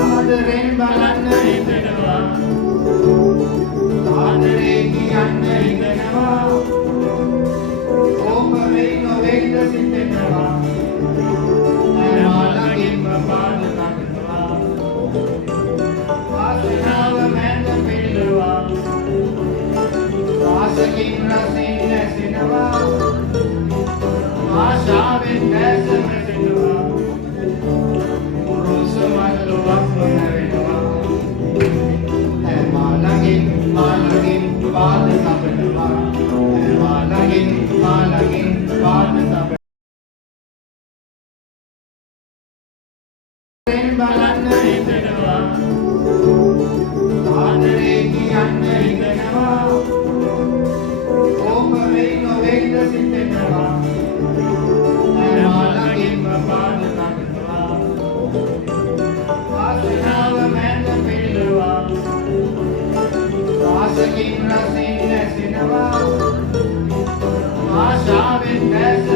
ආදරෙන් බලන්න හිතනවා ආදරේ කියන්න හිතනවා ඕක වෙයි නොවේද සිතෙනවා මාළකින්ම පාද නටනවා ආසනාව මැද පිළිලවා ආසකින් රසින් නැසෙනවා ආශාවෙන් දැස මැදෙනවා Malagin, paad tapetwa. Malagin, paad tapetwa. Balanna hitanwa. Aadare kiyanna hitanwa. Oka veyi noveda sithenwa. Malagin, paad tapetwa. Aasanawa menda pilwa. ආසකින් රසින් නැසෙනවා ආශාවෙන් දැස